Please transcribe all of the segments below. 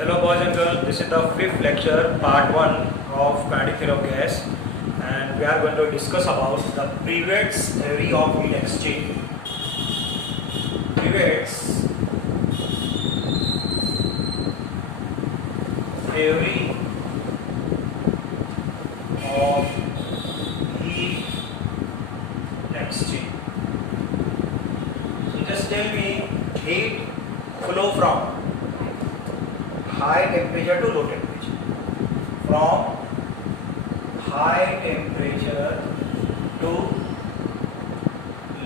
Hello boys and girls, this is the fifth lecture, part 1 of kinetic theory of gas, and we are going to discuss about the Prevett's theory of heat exchange. Prevett's theory of heat exchange. So just tell me, heat flow from high temperature to low temperature. From high temperature to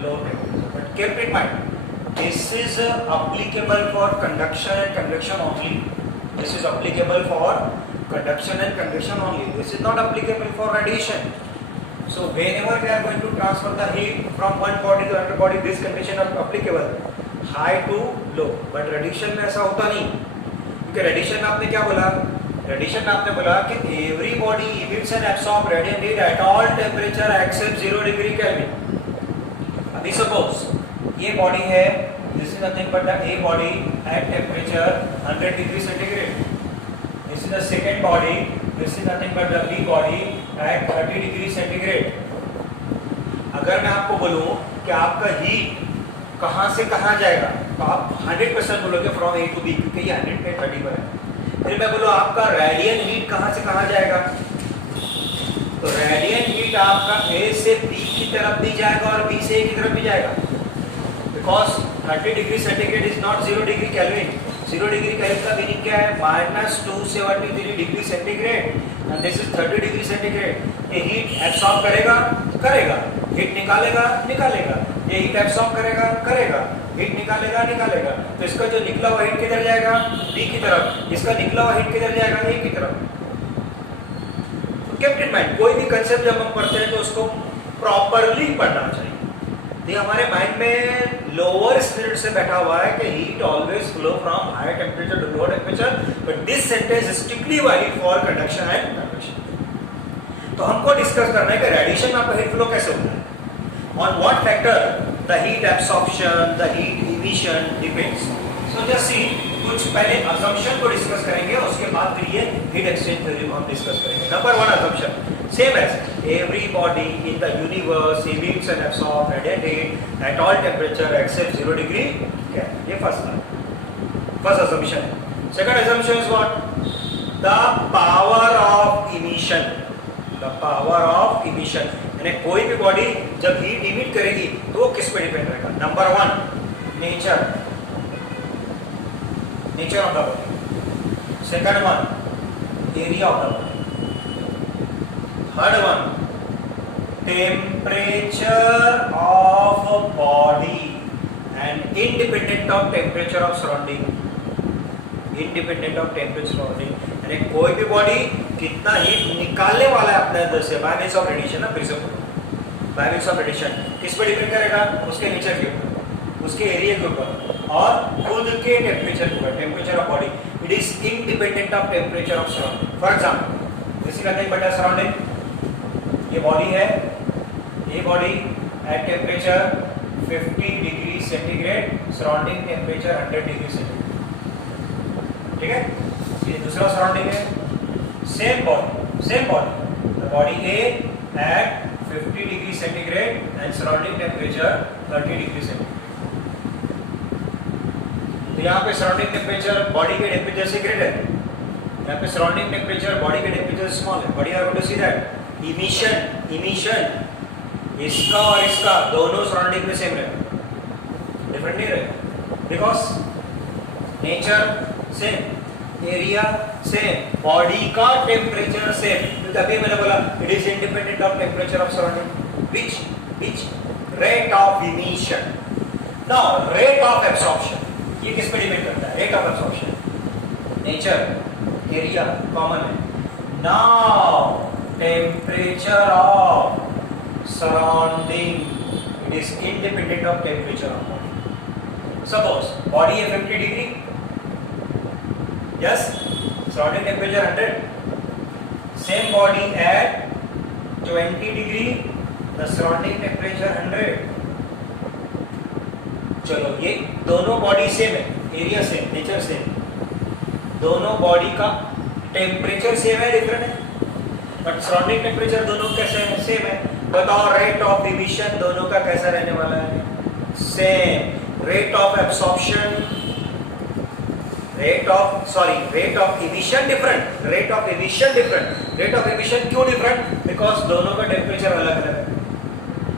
low temperature. But keep in mind, this is applicable for conduction and convection only. This is applicable for conduction and convection only. This is not applicable for radiation. So whenever we are going to transfer the heat from one body to another body, this condition is applicable. High to low. But radiation में ऐसा होता नहीं. Radiation में आपने क्या बोला? Radiation में आपने बोला कि every body emits and absorb radiant heat at all temperature except 0 degree Kelvin. अभी सपोज ये बॉडी है, this is nothing but the A body at temperature 100 degree centigrade. This is the second body, this is nothing but the B body at 30 degree centigrade. अगर मैं आपको बोलूं कि आपका heat कहां से कहां जाएगा, तो आप 100% बोलोगे फ्रॉम ए टू बी, क्योंकि ये 100 पे 30 पर है. फिर मैं बोलूं आपका रेडियन हीट कहां से कहां जाएगा, तो रेडियन हीट आपका ए से बी की तरफ भी जाएगा और बी से ए की तरफ भी जाएगा. Because 30 degree centigrade is not 0 degree kelvin. 0 degree kelvin का मीनिंग क्या है? -273 degree centigrade and this is 30 degree centigrade. ये हीट एब्सॉर्ब करेगा, करेगा. हीट निकालेगा, निकालेगा. ये हीट एब्सॉर्ब करेगा, करेगा. हीट निकालेगा, निकालेगा. तो इसका जो निकला हुआ हीट किधर जाएगा? बी की तरफ. इसका निकला हुआ हीट किधर जाएगा? ए की तरफ. तो कीप इन माइंड, कोई भी कंसेप्ट जब हम पढ़ते हैं तो उसको प्रॉपरली पढ़ना चाहिए. ये हमारे माइंड में लोअर स्पिरिट से बैठा हुआ है कि heat always flow from higher temperature to lower temperature, but this sentence is strictly valid for conduction and convection. तो हमको डिस्कस करना है कि रेडिएशन में आपका हीट फ्लो कैसे होता है. On what factor the heat absorption, the heat emission depends. So just see, कुछ पहले assumption को डिस्कस करेंगे, उसके बाद फिर ये heat exchange theory को हम डिस्कस करेंगे. Number 1 assumption, same as everybody in the universe emits and absorbs radiant heat at all temperature except 0 degree. क्या? ये first assumption. Second assumption is what? The power of emission. The power of emission. यानी कोई भी body जब heat emit करेगी तो वो किस पे डिपेंड रहेगा? Number 1, nature of the body. Second 1, area of the body. Third 1, temperature of body and independent of temperature of surrounding. Independent of temperature surrounding यानी कोई भी बॉडी कितना हीट निकालने वाला है अपने अंदर से बाय मींस ऑफ रेडिएशन. ना फिर से बाय मींस ऑफ रेडिएशन किस पर डिपेंड करेगा? उसके नेचर के ऊपर, उसके एरिया के ऊपर और खुद के टेम्परेचर के ऊपर. Temperature of body it is independent of temperature of surrounding. For example this is nothing but a surrounding. ये बॉडी है, ये body at temperature 50 degree centigrade, surrounding temperature 100 degree centigrade. ठीक है. ये दूसरा सराउंडिंग है, same body, the body A at 50 degree centigrade and surrounding temperature 30 degree centigrade. तो यहाँ पे सराउंडिंग टेम्परेचर बॉडी के टेम्परेचर से ग्रेटर है, यहाँ पे सराउंडिंग टेम्परेचर बॉडी के टेम्परेचर से स्मॉल है. Body are going to see that emission इसका और इसका दोनों सराउंडिंग में सेम रहेगा, डिफरेंट नहीं रहेगा. Because nature same, area same, body का टेम्परेचर सेम. तो अभी मैंने बोला it is independent of temperature of surrounding. Which rate of emission. Now rate of absorption, ये किस पे डिपेंड करता है? Rate of absorption. Nature, area common है. Now temperature of surrounding it is independent of temperature of body. Suppose body है 50 degree, yes, surrounding temperature 100, same body at 20 degree, the surrounding temperature 100. चलो ये दोनों body same है, area same, nature same, दोनों body का temperature same है, different है, but surrounding temperature दोनों कैसे है, सेम है। बताओ रेट ऑफ इमिशन दोनों का कैसा रहने वाला है, same. Rate of absorption, rate of emission different, rate of emission different. Rate of emission क्यों डिफरेंट? बिकॉज दोनों का टेम्परेचर अलग अलग है।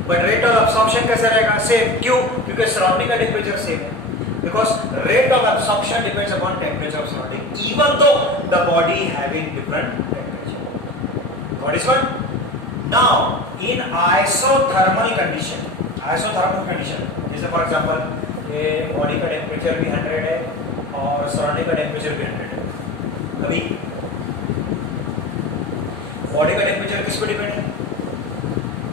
बट रेट ऑफ एब्सॉर्प्शन कैसा रहेगा, सेम। क्यों? क्योंकि सराउंडिंग का टेम्परेचर सेम है। Because rate of absorption depends upon temperature of surrounding, even though the body having different temperature. Got this one? Now, in isothermal condition, जैसे for example, ये body का temperature भी 100 है और surrounding का temperature भी 100 है। अभी body का temperature किस पे डिपेंड है?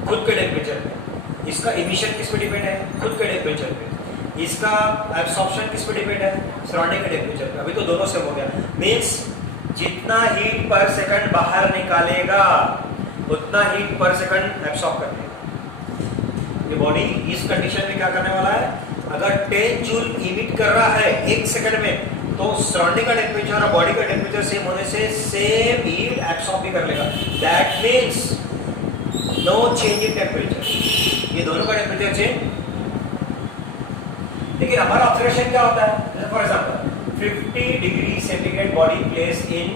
खुद के टेम्परेचर पे। इसका इमिशन किस पे डिपेंड है? खुद के टेम्परेचर पे। इसका एब्सॉर्प्शन किस पे डिपेंड है? सराउंडिंग के टेम्परेचर पे। अभी तो दोनों सेम हो गया। मींस जितना हीट पर सेकंड बाहर निकालेगा उतना हीट पर सेकंड एब्सॉर्ब कर लेगा। ये बॉडी इस कंडीशन में क्या करने वाला है, अगर 10 जूल इमिट कर रहा है 1 सेकंड में, तो सराउंडिंग का टेम्परेचर और बॉडी का टेम्परेचर सेम होने से सेम हीट एब्सॉर्ब भी कर लेगा। That means no change in temperature, ये दोनों का टेम्परेचर चेंज। लेकिन हमारा ऑब्जर्वेशन क्या होता है, जैसे for example 50 degree centigrade body place in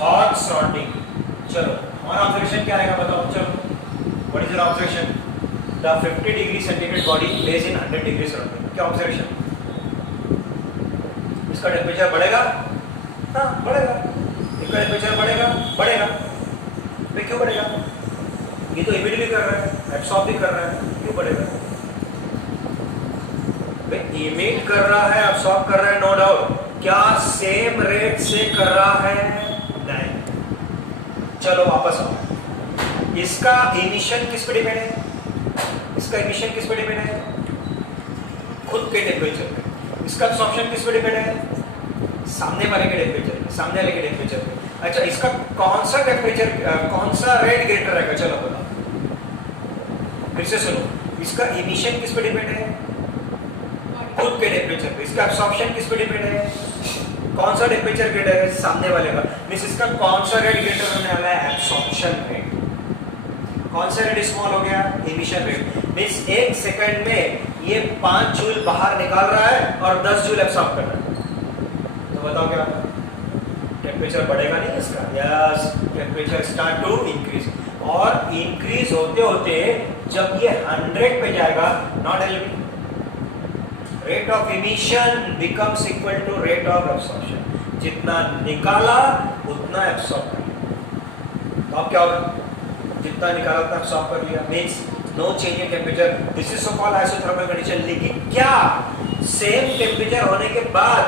hot surrounding. चलो हमारा ऑब्जर्वेशन क्या रहेगा बताओ, चलो what is your observation? The 50 degree centigrade body place in 100 degree surrounding. क्या ऑब्जर्वेशन? इसका टेम्परेचर बढ़ेगा? हाँ बढ़ेगा। इसका टेम्परेचर बढ़ेगा। तो क्यों बढ़ेगा? ये तो इमिट भी कर रहा है, एब्सॉर्ब भी कर रहा है, क्यों बढ़ेगा? इमिट कर रहा है, एब्सॉर्ब कर रहा है, नो डाउट। क्या सेम रेट से कर रहा है? नहीं। चलो वापस आओ। इसका इमिशन किस पे डिपेंड है? इसका इमिशन किस पे डिपेंड है? खुद के टेम्परेचर पे। इसका एब्सॉर्प्शन किस पे डिपेंड है? सामने वाले के टेम्परेचर पे, सामने वाले के टेम्परेचर पे। अच्छा, इसका कौन सा टेम्परेचर, कौन सा रेट ग्रेटर रहेगा? चलो बताओ, फिर से सुनो। इसका इमिशन किस पे डिपेंड है? खुद के टेम्परेचर पे। इसका एब्सॉर्प्शन किस पे डिपेंड है? कौन सा टेम्परेचर ग्रेटर है? सामने वाले का। मींस इसका कौन सा रेट ग्रेटर होने वाला है? Absorption rate. कौन सा रेट स्मॉल हो गया? Emission rate. मींस 1 सेकंड में ये 5 जूल बाहर निकाल रहा है और 10 जूल एब्सॉर्ब कर रहा है। तो बताओ क्या होगा? टेम्परेचर बढ़ेगा नहीं इसका? Yes, temperature start to increase. और इंक्रीज होते होते जब ये 100 पे जाएगा, नॉट एलवी, rate of emission becomes equal to rate of absorption. जितना निकाला उतना एब्सॉर्ब कर लिया। तो अब क्या होगा? जितना निकाला उतना एब्सॉर्ब कर लिया। Means no change in temperature. This is so called isothermal condition. लेकिन क्या सेम टेम्परेचर होने के बाद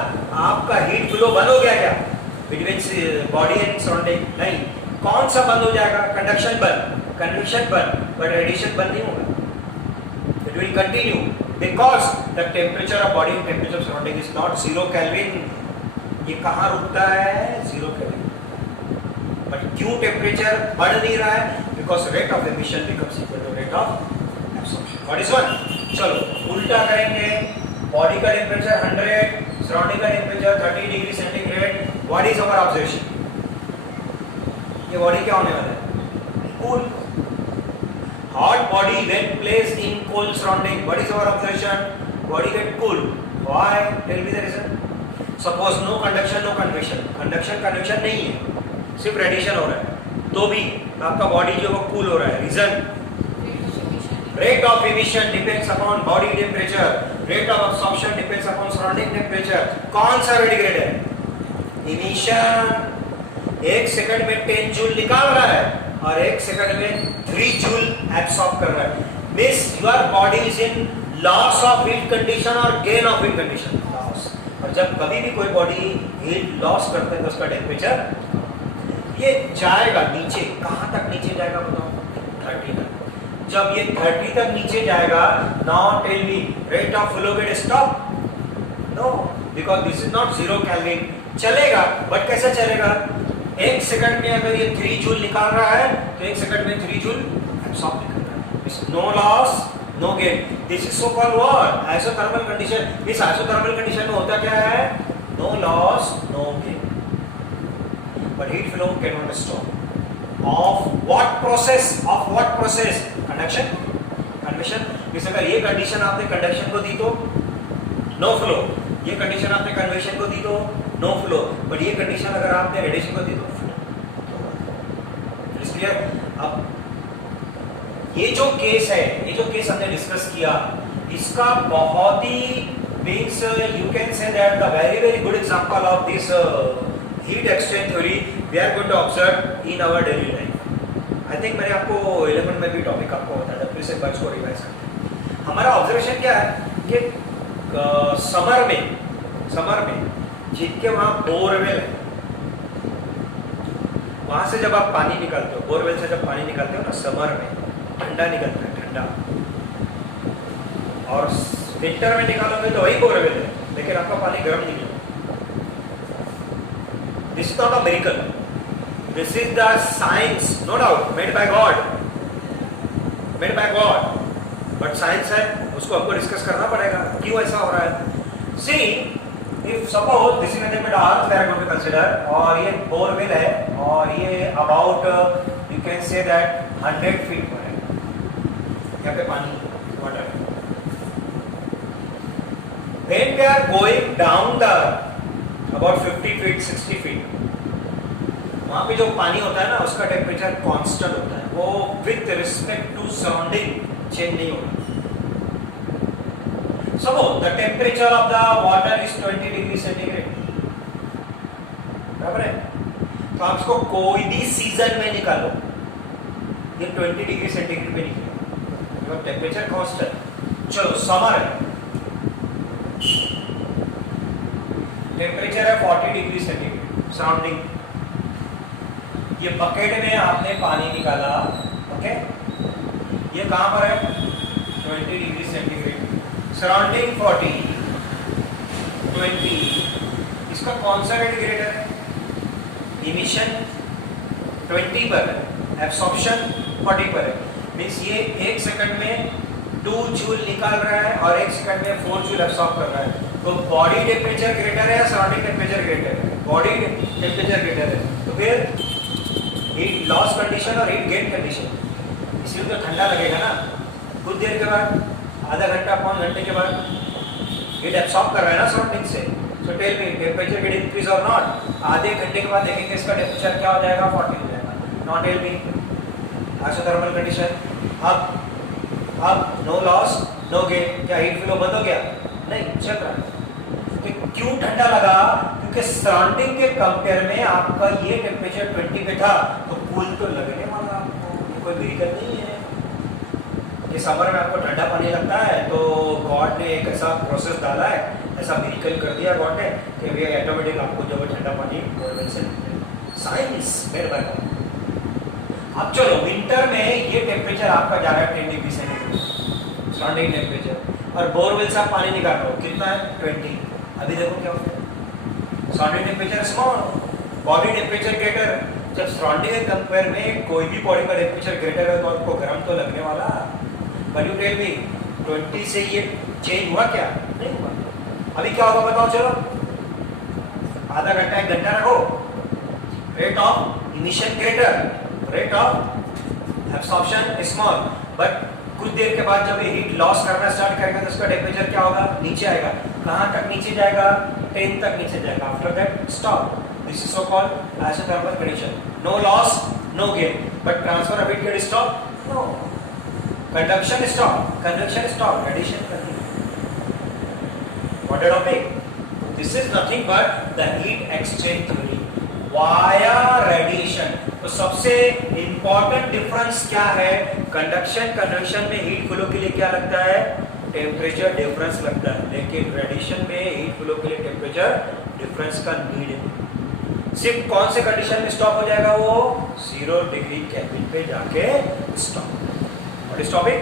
आपका हीट फ्लो बंद हो गया क्या बिटवीन बॉडी एंड सराउंडिंग? नहीं। कौन सा बंद हो जाएगा? कंडक्शन बंद, कन्वेक्शन बंद, बट रेडिएशन बंद नहीं होगा। It will continue because the temperature of body and temperature of surrounding is not 0 Kelvin. ये कहाँ रुकता है? 0 Kelvin. But क्यों टेम्परेचर बढ़ नहीं रहा है? Because rate of emission becomes equal to rate of absorption. What is one? चलो उल्टा करेंगे। बॉडी का टेम्परेचर 100, सराउंडिंग का temperature 30 degree centigrade. What is our observation? ये बॉडी क्या होने वाला है? Cool. Hot body when placed in cold surrounding, what is our observation? Body get cool. Why? Tell me the reason. Suppose no conduction, no convection. Conduction, convection नहीं है, सिर्फ radiation हो रहा है, तो भी आपका बॉडी जो वो कूल हो रहा है। Reason? Rate of emission depends upon body temperature. Rate of absorption depends upon surrounding temperature. कौन सा रेट ग्रेड है? इमिशन। 1 सेकंड में 10 जूल निकाल रहा है और 1 सेकंड में 3 जूल एब्सॉर्ब कर रहा है। Means your body is in loss of heat condition और gain of heat condition. Loss. और जब कभी भी कोई बॉडी हीट लॉस करते हैं तो उसका टेम्परेचर ये जाएगा नीचे। कहाँ तक नीचे जाएगा बताओ? 30 तक। जब ये 30 तक नीचे जाएगा, now tell me, rate of flow get stop? No, because this is not 0 Kelvin. चलेगा, बट कैसे चलेगा? 1 सेकंड में अगर ये 3 जूल निकाल रहा है तो 1 सेकंड में 3 जूल एब्सॉर्ब निकल रहा है। No loss, no gain. This is so called what? Isothermal condition. इस आइसोथर्मल कंडीशन में होता क्या है? No loss, no gain. but heat flow cannot stop. Of what process? Conduction, convection. इस अगर ये कंडीशन आपने कंडक्शन को दी तो नो फ्लो, ये कंडीशन आपने कन्वेक्शन को दी तो नो फ्लो, बट ये कंडीशन अगर आपने रेडिएशन को दी तो फ्लो। क्लियर? अब ये जो केस है, ये जो केस हमने डिस्कस किया, इसका बहुत ही means you can say that the very good example of this heat exchange theory we are going to observe in our daily life. I think मैंने आपको 11 में भी टॉपिक आपको बताया, फिर से बच को रिवाइज करते हैं। हमारा ऑब्जर्वेशन क्या है कि समर में जिनके वहां बोरवेल है, वहां से जब आप पानी निकालते हो, बोरवेल से जब पानी निकालते हो ना, समर में ठंडा निकलता है, ठंडा। और विंटर में निकालोगे तो वही बोरवेल है, लेकिन आपका पानी गर्म निकलेगा। This is not a miracle, this is the science, no doubt, made by God, but science है, उसको हमको डिस्कस करना पड़ेगा क्यों ऐसा हो रहा है। See if suppose this is an earth we are going to consider, और ये बोरवेल है और ये about you can say that 100 feet पर है, यहाँ पे पानी water. When we are going down the about 50 feet 60 feet, वहाँ पे जो पानी होता है ना, उसका टेम्परेचर कांस्टेंट होता है, वो with respect to surrounding change नहीं होता। Suppose the temperature of the water is 20 degree centigrade, बराबर है? तो आप इसको कोई भी सीजन में निकालो, ये 20 डिग्री सेंटीग्रेड पे निकलेगा, टेम्परेचर कांस्टेंट। चलो समर है, टेम्परेचर है 40 डिग्री सेंटीग्रेड सराउंडिंग। ये बकेट में आपने पानी निकाला, ओके, ये कहां पर है? 20 डिग्री सेंटीग्रेड, सराउंडिंग 40, 20। इसका कौन सा रेडिएटर है? इमिशन 20 पर है, एब्सॉर्प्शन 40 पर है। मीन्स ये 1 सेकंड में 2 जूल निकाल रहा है और 1 सेकंड में 4 जूल एब्सॉर्ब कर रहा है। तो बॉडी टेम्परेचर ग्रेटर है या सराउंडिंग टेम्परेचर ग्रेटर है? बॉडी टेम्परेचर ग्रेटर है। तो फिर हीट लॉस कंडीशन और हीट गेन कंडीशन, इसलिए तो ठंडा लगेगा ना। कुछ देर के बाद, आधा घंटा 5 घंटे के बाद हीट एब्सॉर्ब कर रहा है ना सराउंडिंग से। So tell me temperature get increase और नॉट। आधे घंटे के बाद देखेंगे इसका टेम्परेचर क्या हो जाएगा? 40 हो जाएगा। Not tell me isothermal condition. अब नो लॉस नो गेन, क्या हीट फ्लो बंद हो गया? नहीं, चल रहा है। तो क्यों ठंडा लगा? क्योंकि सराउंडिंग के कंपेयर में आपका ये टेम्परेचर 20 पे था, तो कूल तो लगने वाला आपको, ये कोई मिरेकल नहीं है। ये समर में आपको ठंडा पानी लगता है, तो गॉड ने एक ऐसा प्रोसेस डाला है, ऐसा मिरेकल कर दिया गॉड ने कि वे ऑटोमेटिक आपको जो ठंडा पानी बोरवेल से साइंस मेरे बारे में। अब चलो विंटर में ये टेम्परेचर आपका जा रहा है 10 डिग्री सेंटीग्रेड सराउंडिंग टेम्परेचर, और बोरवेल से आप पानी निकाल रहे हो, कितना है? 20। अभी देखो क्या होता है, surrounding temperature small, body temperature greater. जब सराउंडिंग के कंपेयर में कोई भी बॉडी का टेम्परेचर ग्रेटर है तो आपको गर्म तो लगने वाला। बट यू टेल मी 20 से ये चेंज हुआ क्या? नहीं हुआ। अभी क्या होगा बताओ? चलो आधा घंटा 1 घंटा रखो, rate of emission greater, rate of absorption small, but कुछ देर के बाद जब ये हीट लॉस करना स्टार्ट करेगा तो उसका टेम्परेचर क्या होगा? नीचे आएगा। कहां तक नीचे जाएगा? 10 तक नीचे जाएगा। After that stop. This is so called isothermal condition. No loss no gain, but transfer of heat get stop? No. Conduction stop, convection stop, radiation continue. What is topic? This is nothing but the heat exchange theory via radiation. तो सबसे important difference क्या है? Conduction convection में heat flow के लिए क्या लगता है? टेम्परेचर डिफरेंस लगता है, लेकिन रेडिएशन में हीट फ्लो के लिए टेम्परेचर डिफरेंस का नीड है। सिर्फ कौन से कंडीशन में स्टॉप हो जाएगा? वो 0 डिग्री केल्विन पे जाके स्टॉप। What is topic?